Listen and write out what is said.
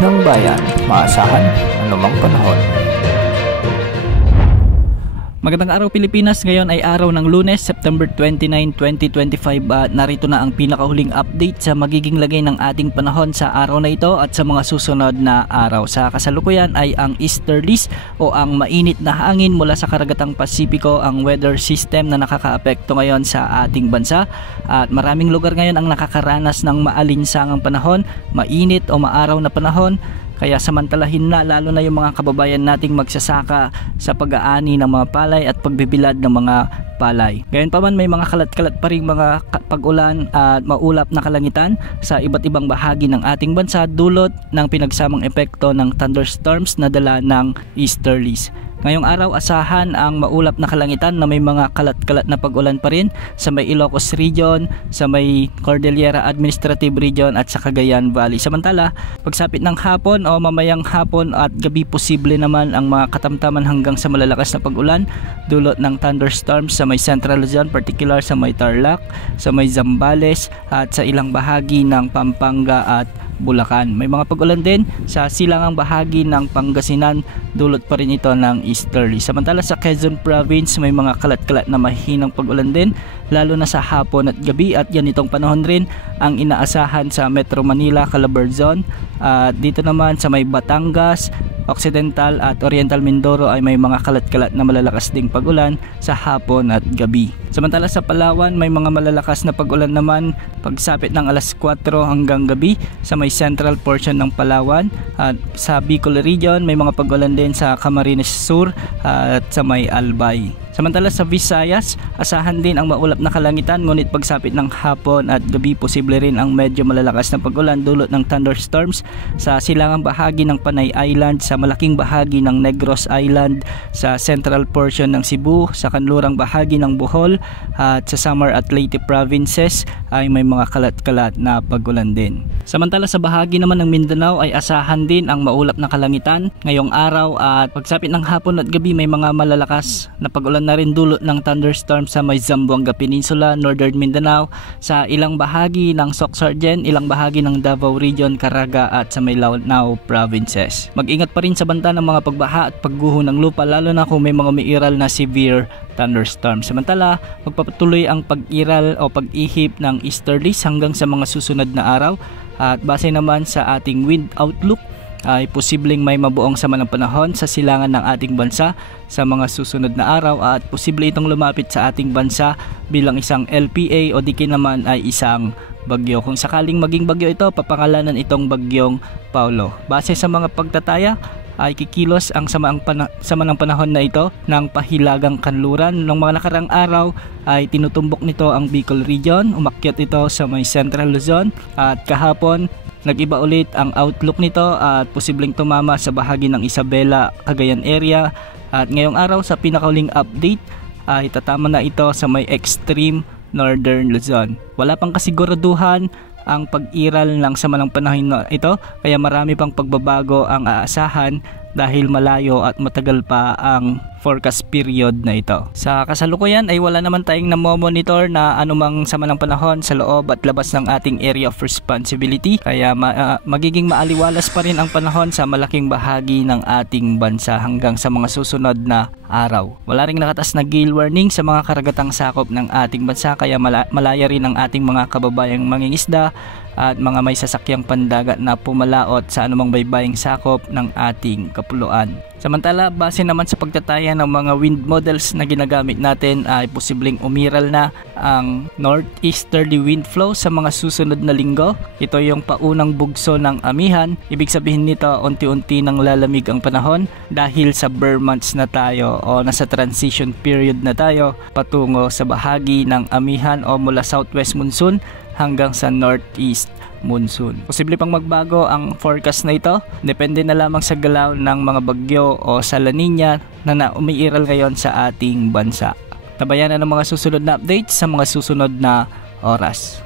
ng bayan, maasahan anumang panahon. Magandang araw Pilipinas, ngayon ay araw ng Lunes, September 29, 2025 at narito na ang pinakahuling update sa magiging lagay ng ating panahon sa araw na ito at sa mga susunod na araw. Sa kasalukuyan ay ang easterlies o ang mainit na hangin mula sa karagatang Pasipiko ang weather system na nakakaapekto ngayon sa ating bansa at maraming lugar ngayon ang nakakaranas ng maalinsangang panahon, mainit o maaraw na panahon. Kaya samantalahin na lalo na yung mga kababayan nating magsasaka sa pag-aani ng mga palay at pagbibilad ng mga palay. Gayon pa man may mga kalat-kalat pa rin mga pag-ulan at maulap na kalangitan sa iba't ibang bahagi ng ating bansa dulot ng pinagsamang epekto ng thunderstorms na dala ng easterlies. Ngayong araw asahan ang maulap na kalangitan na may mga kalat-kalat na pag-ulan pa rin sa may Ilocos Region, sa may Cordillera Administrative Region at sa Cagayan Valley. Samantala, pagsapit ng hapon o mamayang hapon at gabi posible naman ang mga katamtaman hanggang sa malalakas na pag-ulan dulot ng thunderstorms sa may Central Luzon, particular sa may Tarlac, sa may Zambales at sa ilang bahagi ng Pampanga at Bulacan. May mga pag-ulan din sa silangang bahagi ng Pangasinan, dulot pa rin ito ng easterly. Samantala sa Quezon Province may mga kalat-kalat na mahinang pag-ulan din lalo na sa hapon at gabi at yan itong panahon rin ang inaasahan sa Metro Manila, Calabarzon at dito naman sa may Batangas, Occidental at Oriental Mindoro ay may mga kalat-kalat na malalakas ding pag-ulan sa hapon at gabi. Samantala sa Palawan may mga malalakas na pag-ulan naman pagsapit ng alas 4 hanggang gabi sa may central portion ng Palawan at sa Bicol Region may mga pag-ulan din sa Camarines Sur at sa may Albay. Samantala sa Visayas, asahan din ang maulap na kalangitan ngunit pagsapit ng hapon at gabi posible rin ang medyo malalakas na pag-ulan dulot ng thunderstorms sa silangang bahagi ng Panay Island, sa malaking bahagi ng Negros Island, sa central portion ng Cebu, sa kanlurang bahagi ng Bohol at sa Samar at Leyte provinces ay may mga kalat-kalat na pag-ulan din. Samantala sa bahagi naman ng Mindanao ay asahan din ang maulap na kalangitan ngayong araw at pagsapit ng hapon at gabi may mga malalakas na pag-ulan na rin dulot ng thunderstorm sa may Zamboanga Peninsula, Northern Mindanao, sa ilang bahagi ng Soc-Sargen, ilang bahagi ng Davao Region, Caraga at sa may Lanao provinces. Mag-ingat pa rin sa banta ng mga pagbaha at pagguho ng lupa lalo na kung may mga umiiral na severe thunderstorm. Samantala, magpapatuloy ang pag-iral o pag-ihip ng easterlies hanggang sa mga susunod na araw at base naman sa ating wind outlook ay posibleng may mabuong sama ng panahon sa silangan ng ating bansa sa mga susunod na araw at posible itong lumapit sa ating bansa bilang isang LPA o di naman ay isang bagyo. Kung sakaling maging bagyo ito, papangalanan itong bagyong Paulo. Base sa mga pagtataya ay kikilos ang sama ng panahon na ito ng pahilagang kanluran. Noong mga nakarang araw ay tinutumbok nito ang Bicol Region, umakyat ito sa may Central Luzon at kahapon nag-iba ulit ang outlook nito at posibleng tumama sa bahagi ng Isabela, Cagayan area at ngayong araw sa pinakahuling update ay tatama na ito sa may extreme Northern Luzon. Wala pang kasiguraduhan ang pag-iral ng sama ng panahon na ito kaya marami pang pagbabago ang aasahan dahil malayo at matagal pa ang forecast period na ito. Sa kasalukuyan ay wala naman tayong namomonitor na anumang sama ng panahon sa loob at labas ng ating area of responsibility kaya magiging maaliwalas pa rin ang panahon sa malaking bahagi ng ating bansa hanggang sa mga susunod na araw. Wala ring nakatas na gale warning sa mga karagatang sakop ng ating bansa kaya malaya rin ang ating mga kababayang mangingisda at mga may sasakyang pandagat na pumalaot sa anumang baybaying sakop ng ating kapuluan. Samantala, base naman sa pagtataya ng mga wind models na ginagamit natin ay posibleng umiral na ang northeasterly wind flow sa mga susunod na linggo. Ito yung paunang bugso ng amihan. Ibig sabihin nito, unti-unti nang lalamig ang panahon dahil sa bare months na tayo o nasa transition period na tayo patungo sa bahagi ng amihan o mula southwest monsoon hanggang sa northeast monsoon. Posible pang magbago ang forecast na ito. Depende na lamang sa galaw ng mga bagyo o sa La Nina na umiiral ngayon sa ating bansa. Tabayan na ng mga susunod na updates sa mga susunod na oras.